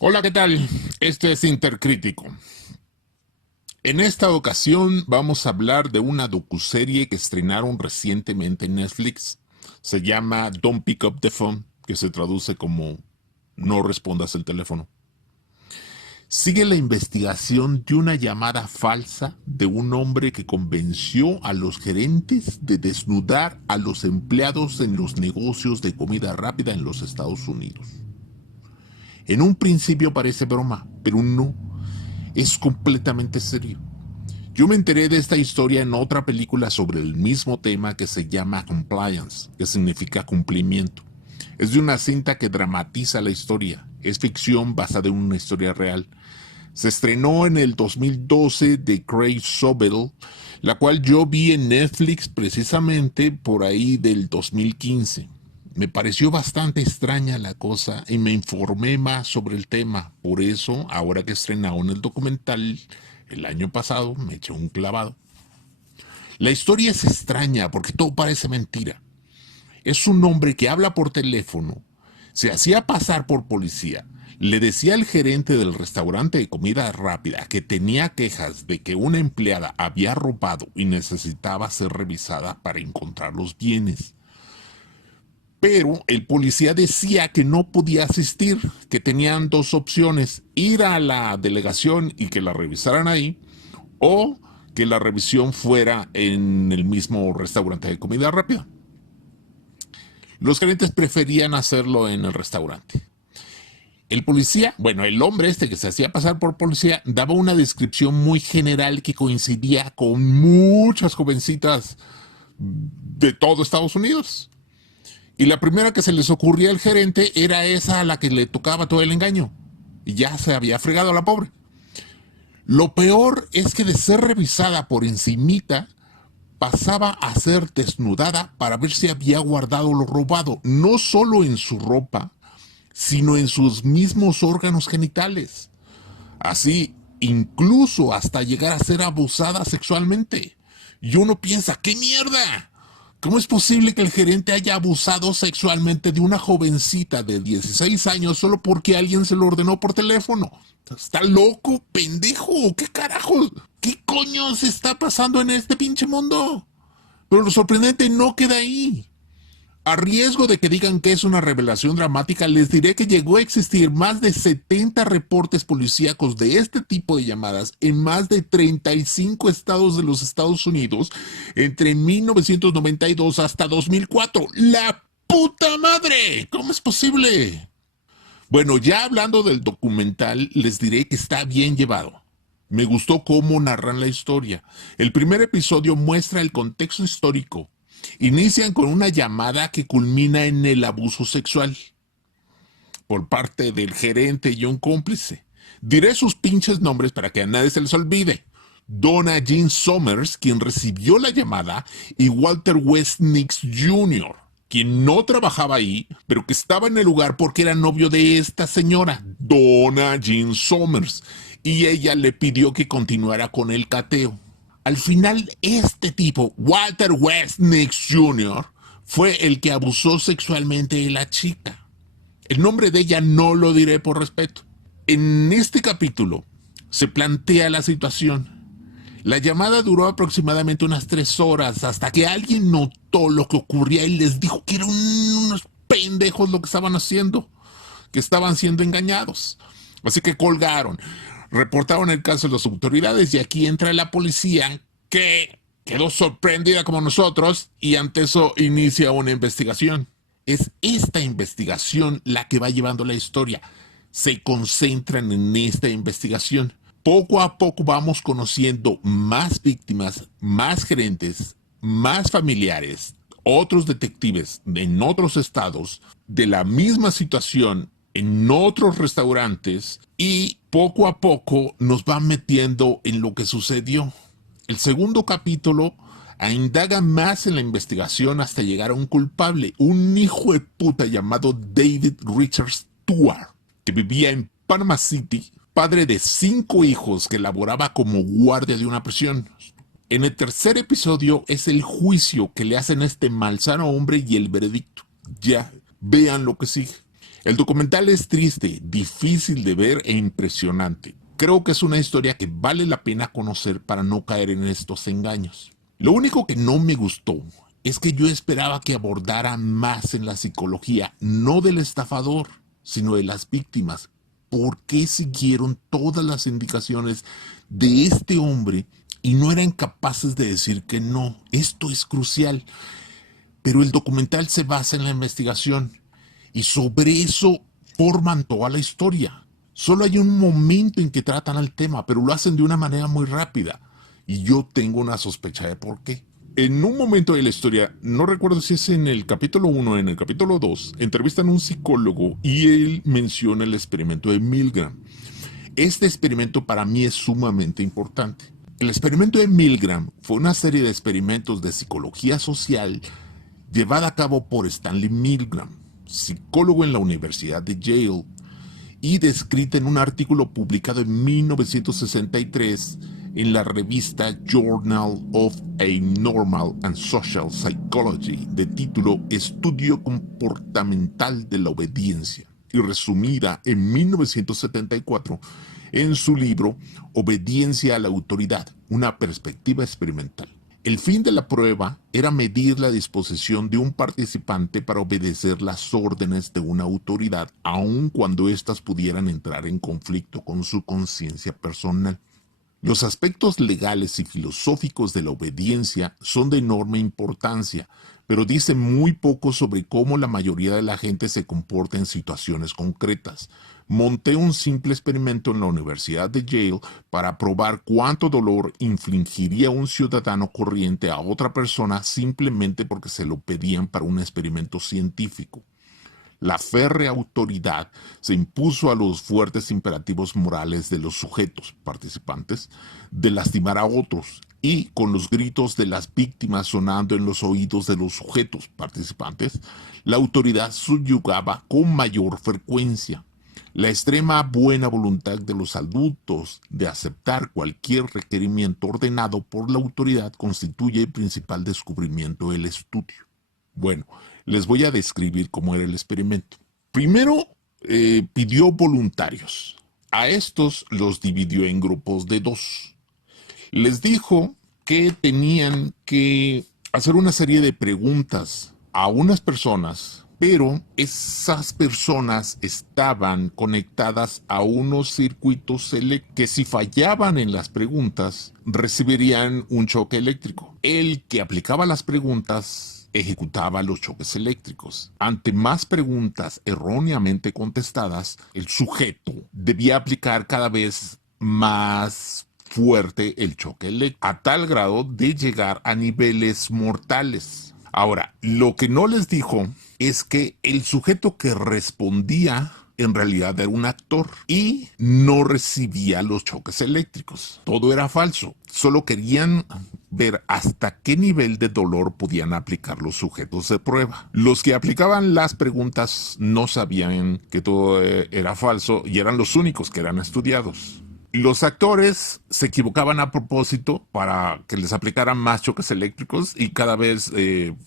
Hola, ¿qué tal? Este es Intercrítico. En esta ocasión vamos a hablar de una docuserie que estrenaron recientemente en Netflix. Se llama Don't Pick Up the Phone, que se traduce como No respondas el teléfono. Sigue la investigación de una llamada falsa de un hombre que convenció a los gerentes de desnudar a los empleados en los negocios de comida rápida en los Estados Unidos. En un principio parece broma, pero no, es completamente serio. Yo me enteré de esta historia en otra película sobre el mismo tema que se llama Compliance, que significa cumplimiento. Es de una cinta que dramatiza la historia. Es ficción basada en una historia real. Se estrenó en el 2012 de Craig Sobel, la cual yo vi en Netflix precisamente por ahí del 2015. Me pareció bastante extraña la cosa y me informé más sobre el tema. Por eso, ahora que estrenaron el documental el año pasado, me eché un clavado. La historia es extraña porque todo parece mentira. Es un hombre que habla por teléfono, se hacía pasar por policía, le decía al gerente del restaurante de comida rápida que tenía quejas de que una empleada había robado y necesitaba ser revisada para encontrar los bienes. Pero el policía decía que no podía asistir, que tenían dos opciones: ir a la delegación y que la revisaran ahí, o que la revisión fuera en el mismo restaurante de comida rápida. Los gerentes preferían hacerlo en el restaurante. El policía, bueno, el hombre este que se hacía pasar por policía, daba una descripción muy general que coincidía con muchas jovencitas de todo Estados Unidos. Y la primera que se les ocurría al gerente era esa a la que le tocaba todo el engaño. Y ya se había fregado a la pobre. Lo peor es que de ser revisada por encimita, pasaba a ser desnudada para ver si había guardado lo robado, no solo en su ropa, sino en sus mismos órganos genitales. Así, incluso hasta llegar a ser abusada sexualmente. Y uno piensa, ¿qué mierda? ¿Cómo es posible que el gerente haya abusado sexualmente de una jovencita de 16 años solo porque alguien se lo ordenó por teléfono? ¿Está loco, pendejo? ¿Qué carajo? ¿Qué coño se está pasando en este pinche mundo? Pero lo sorprendente no queda ahí. A riesgo de que digan que es una revelación dramática, les diré que llegó a existir más de 70 reportes policíacos de este tipo de llamadas en más de 35 estados de los Estados Unidos entre 1992 hasta 2004. ¡La puta madre! ¿Cómo es posible? Bueno, ya hablando del documental, les diré que está bien llevado. Me gustó cómo narran la historia. El primer episodio muestra el contexto histórico. Inician con una llamada que culmina en el abuso sexual por parte del gerente y un cómplice. Diré sus pinches nombres para que a nadie se les olvide. Donna Jean Somers, quien recibió la llamada, y Walter West Nix Jr., quien no trabajaba ahí, pero que estaba en el lugar porque era novio de esta señora, Donna Jean Somers, y ella le pidió que continuara con el cateo. Al final, este tipo, Walter West Nix Jr., fue el que abusó sexualmente de la chica. El nombre de ella no lo diré por respeto. En este capítulo se plantea la situación. La llamada duró aproximadamente unas 3 horas hasta que alguien notó lo que ocurría y les dijo que eran unos pendejos lo que estaban haciendo, que estaban siendo engañados. Así que colgaron, reportaron el caso a las autoridades y aquí entra la policía que quedó sorprendida como nosotros y ante eso inicia una investigación. Es esta investigación la que va llevando la historia. Se concentran en esta investigación. Poco a poco vamos conociendo más víctimas, más gerentes, más familiares, otros detectives en otros estados de la misma situación en otros restaurantes y poco a poco nos van metiendo en lo que sucedió. El segundo capítulo indaga más en la investigación hasta llegar a un culpable, un hijo de puta llamado David Richard Stewart, que vivía en Panama City, padre de 5 hijos que laboraba como guardia de una prisión. En el tercer episodio es el juicio que le hacen a este malsano hombre y el veredicto. Ya, vean lo que sigue. El documental es triste, difícil de ver e impresionante. Creo que es una historia que vale la pena conocer para no caer en estos engaños. Lo único que no me gustó es que yo esperaba que abordara más en la psicología, no del estafador, sino de las víctimas. ¿Por qué siguieron todas las indicaciones de este hombre y no eran capaces de decir que no? Esto es crucial. Pero el documental se basa en la investigación y sobre eso forman toda la historia. Solo hay un momento en que tratan el tema, pero lo hacen de una manera muy rápida. Y yo tengo una sospecha de por qué. En un momento de la historia, no recuerdo si es en el capítulo 1 o en el capítulo 2, entrevistan a un psicólogo y él menciona el experimento de Milgram. Este experimento para mí es sumamente importante. El experimento de Milgram fue una serie de experimentos de psicología social llevada a cabo por Stanley Milgram, psicólogo en la Universidad de Yale, y descrita en un artículo publicado en 1963 en la revista Journal of Abnormal and Social Psychology, de título Estudio Comportamental de la Obediencia, y resumida en 1974 en su libro Obediencia a la Autoridad, una perspectiva experimental. El fin de la prueba era medir la disposición de un participante para obedecer las órdenes de una autoridad, aun cuando éstas pudieran entrar en conflicto con su conciencia personal. Los aspectos legales y filosóficos de la obediencia son de enorme importancia, pero dicen muy poco sobre cómo la mayoría de la gente se comporta en situaciones concretas. Monté un simple experimento en la Universidad de Yale para probar cuánto dolor infligiría un ciudadano corriente a otra persona simplemente porque se lo pedían para un experimento científico. La férrea autoridad se impuso a los fuertes imperativos morales de los sujetos participantes de lastimar a otros y, con los gritos de las víctimas sonando en los oídos de los sujetos participantes, la autoridad subyugaba con mayor frecuencia. La extrema buena voluntad de los adultos de aceptar cualquier requerimiento ordenado por la autoridad constituye el principal descubrimiento del estudio. Bueno, les voy a describir cómo era el experimento. Primero, pidió voluntarios. A estos los dividió en grupos de 2. Les dijo que tenían que hacer una serie de preguntas a unas personas, pero esas personas estaban conectadas a unos circuitos que si fallaban en las preguntas recibirían un choque eléctrico. El que aplicaba las preguntas ejecutaba los choques eléctricos. Ante más preguntas erróneamente contestadas, el sujeto debía aplicar cada vez más fuerte el choque eléctrico, a tal grado de llegar a niveles mortales. Ahora, lo que no les dijo es que el sujeto que respondía en realidad era un actor y no recibía los choques eléctricos. Todo era falso. Solo querían ver hasta qué nivel de dolor podían aplicar los sujetos de prueba. Los que aplicaban las preguntas no sabían que todo era falso y eran los únicos que eran estudiados. Los actores se equivocaban a propósito para que les aplicaran más choques eléctricos y cada vez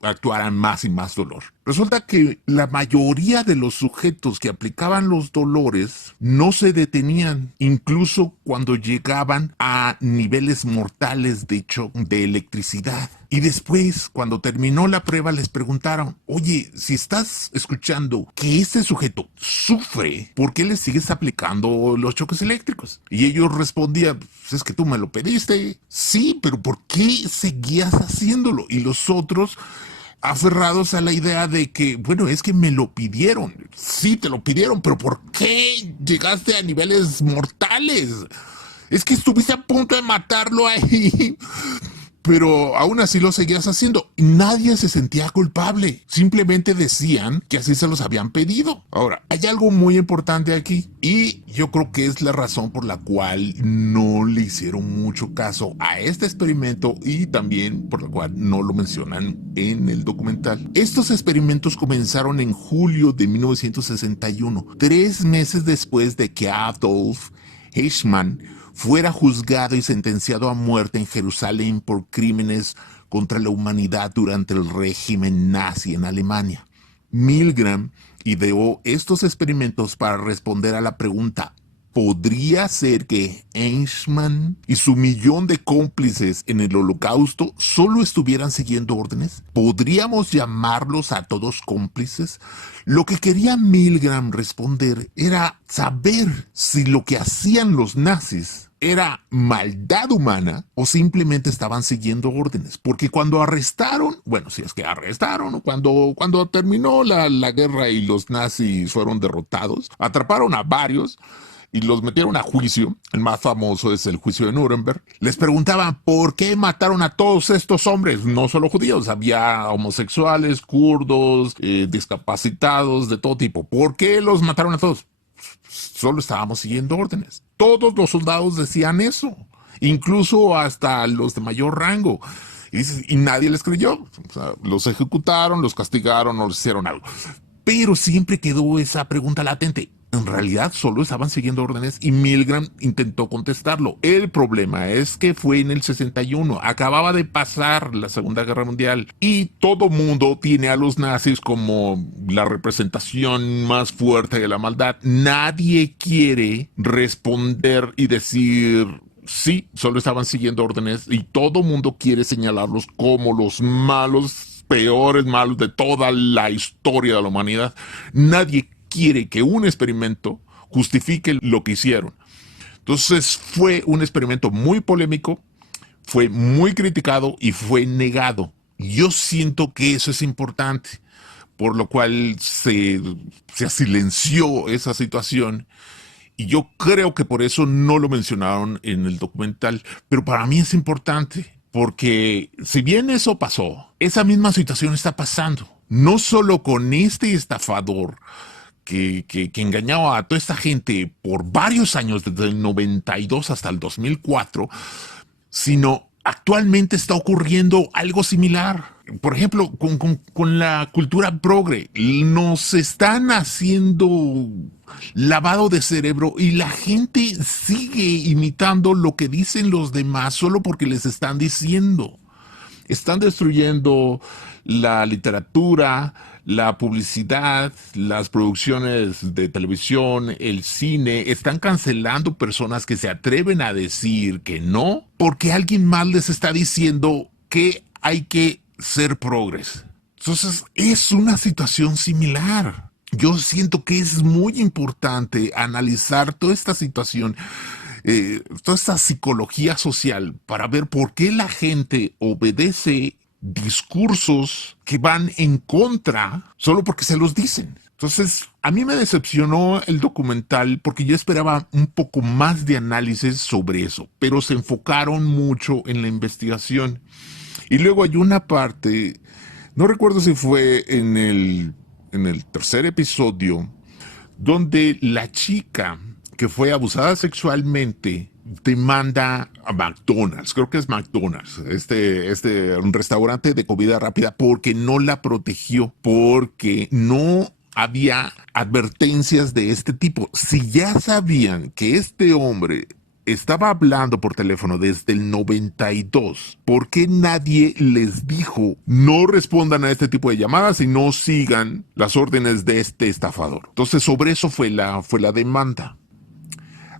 actuaran más y más dolor. Resulta que la mayoría de los sujetos que aplicaban los dolores no se detenían, incluso cuando llegaban a niveles mortales de electricidad. Y después, cuando terminó la prueba, les preguntaron, oye, si estás escuchando que este sujeto sufre, ¿por qué le sigues aplicando los choques eléctricos? Y ellos respondían, pues es que tú me lo pediste. Sí, pero ¿por qué seguías haciéndolo? Y los otros, aferrados a la idea de que, bueno, es que me lo pidieron. Sí, te lo pidieron, pero ¿por qué llegaste a niveles mortales? Es que estuviste a punto de matarlo ahí. Pero aún así lo seguías haciendo. Nadie se sentía culpable. Simplemente decían que así se los habían pedido. Ahora, hay algo muy importante aquí y yo creo que es la razón por la cual no le hicieron mucho caso a este experimento y también por la cual no lo mencionan en el documental. Estos experimentos comenzaron en julio de 1961, 3 meses después de que Adolf Eichmann fuera juzgado y sentenciado a muerte en Jerusalén por crímenes contra la humanidad durante el régimen nazi en Alemania. Milgram ideó estos experimentos para responder a la pregunta: ¿podría ser que Eichmann y su millón de cómplices en el Holocausto solo estuvieran siguiendo órdenes? ¿Podríamos llamarlos a todos cómplices? Lo que quería Milgram responder era saber si lo que hacían los nazis era maldad humana o simplemente estaban siguiendo órdenes. Porque cuando arrestaron, bueno, si es que arrestaron, cuando terminó la guerra y los nazis fueron derrotados, atraparon a varios y los metieron a juicio. El más famoso es el juicio de Nuremberg. Les preguntaban por qué mataron a todos estos hombres, no solo judíos, había homosexuales, kurdos, discapacitados, de todo tipo. ¿Por qué los mataron a todos? Solo estábamos siguiendo órdenes. Todos los soldados decían eso, incluso hasta los de mayor rango. Y nadie les creyó. O sea, los ejecutaron, los castigaron o les hicieron algo. Pero siempre quedó esa pregunta latente. En realidad solo estaban siguiendo órdenes y Milgram intentó contestarlo. El problema es que fue en el 61. Acababa de pasar la Segunda Guerra Mundial y todo mundo tiene a los nazis como la representación más fuerte de la maldad. Nadie quiere responder y decir: sí, solo estaban siguiendo órdenes, y todo mundo quiere señalarlos como los malos, peores malos de toda la historia de la humanidad. Nadie quiere que un experimento justifique lo que hicieron. Entonces fue un experimento muy polémico, fue muy criticado y fue negado. Yo siento que eso es importante, por lo cual se silenció esa situación. Y yo creo que por eso no lo mencionaron en el documental, pero para mí es importante, porque si bien eso pasó, esa misma situación está pasando, no solo con este estafador que engañaba a toda esta gente por varios años, desde el 92 hasta el 2004, sino actualmente está ocurriendo algo similar. Por ejemplo, con la cultura progre, nos están haciendo lavado de cerebro y la gente sigue imitando lo que dicen los demás solo porque les están diciendo. Están destruyendo la literatura, la publicidad, las producciones de televisión, el cine. Están cancelando personas que se atreven a decir que no, porque alguien más les está diciendo que hay que ser progres. Entonces, es una situación similar. Yo siento que es muy importante analizar toda esta situación, toda esta psicología social, para ver por qué la gente obedece discursos que van en contra solo porque se los dicen. Entonces, a mí me decepcionó el documental porque yo esperaba un poco más de análisis sobre eso, pero se enfocaron mucho en la investigación. Y luego hay una parte, no recuerdo si fue en el tercer episodio, donde la chica que fue abusada sexualmente demanda a McDonald's, creo que es McDonald's, un restaurante de comida rápida, porque no la protegió, porque no había advertencias de este tipo. Si ya sabían que este hombre estaba hablando por teléfono desde el 92, ¿por qué nadie les dijo: no respondan a este tipo de llamadas y no sigan las órdenes de este estafador? Entonces, sobre eso fue la demanda.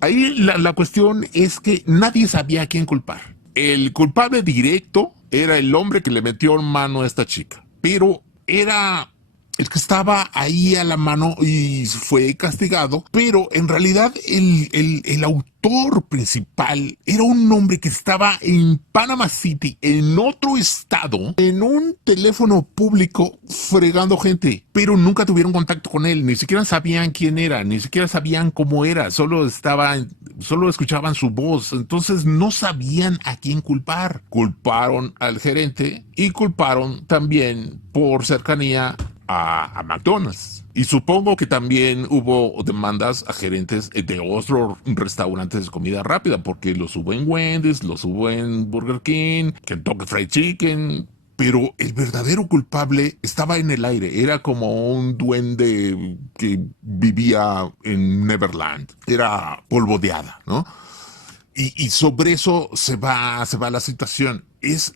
Ahí la cuestión es que nadie sabía a quién culpar. El culpable directo era el hombre que le metió mano a esta chica, pero era el que estaba ahí a la mano y fue castigado, pero en realidad el autor principal era un hombre que estaba en Panama City, en otro estado, en un teléfono público fregando gente, pero nunca tuvieron contacto con él, ni siquiera sabían quién era, ni siquiera sabían cómo era, solo escuchaban su voz, entonces no sabían a quién culpar. Culparon al gerente y culparon también por cercanía a McDonald's. Y supongo que también hubo demandas a gerentes de otros restaurantes de comida rápida, porque los hubo en Wendy's, los hubo en Burger King, Kentucky Fried Chicken. Pero el verdadero culpable estaba en el aire. Era como un duende que vivía en Neverland. Era polvo de hada, ¿no? Y sobre eso se va la situación. Es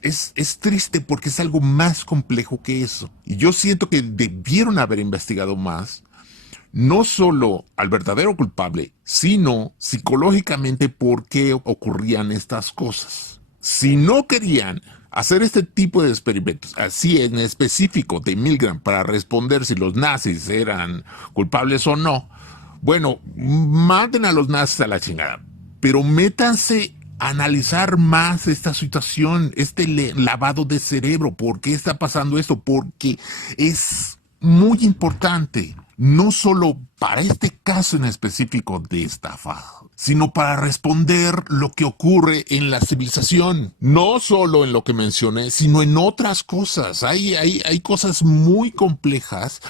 triste porque es algo más complejo que eso. Y yo siento que debieron haber investigado más, no solo al verdadero culpable, sino psicológicamente por qué ocurrían estas cosas. Si no querían hacer este tipo de experimentos, así en específico de Milgram, para responder si los nazis eran culpables o no, bueno, manden a los nazis a la chingada, pero métanse a analizar más esta situación, este lavado de cerebro. ¿Por qué está pasando esto? Porque es muy importante, no solo para este caso en específico de estafa, sino para responder lo que ocurre en la civilización. No solo en lo que mencioné, sino en otras cosas. Hay cosas muy complejas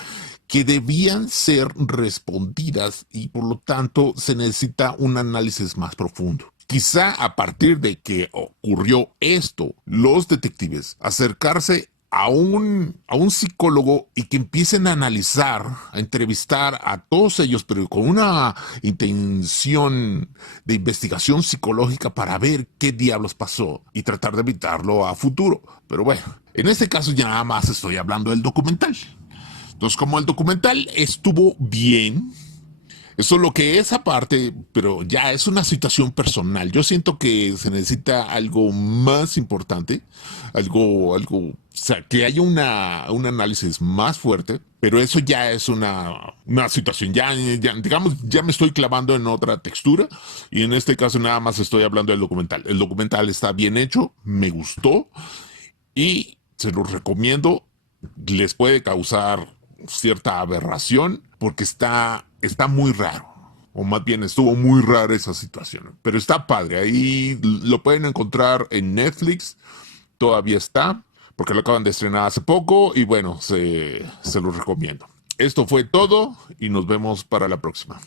que debían ser respondidas y por lo tanto se necesita un análisis más profundo. Quizá a partir de que ocurrió esto, los detectives acercarse a un psicólogo y que empiecen a analizar, a entrevistar a todos ellos, pero con una intención de investigación psicológica para ver qué diablos pasó y tratar de evitarlo a futuro. Pero bueno, en este caso ya nada más estoy hablando del documental. Entonces, como el documental estuvo bien, eso es lo que es aparte, pero ya es una situación personal. Yo siento que se necesita algo más importante, o sea, que haya un análisis más fuerte, pero eso ya es una situación. Digamos, ya me estoy clavando en otra textura y en este caso nada más estoy hablando del documental. El documental está bien hecho, me gustó y se los recomiendo. Les puede causar cierta aberración porque está muy raro. O más bien estuvo muy rara esa situación. Pero está padre. Ahí lo pueden encontrar en Netflix. Todavía está. Porque lo acaban de estrenar hace poco. Y bueno, se los recomiendo. Esto fue todo y nos vemos para la próxima.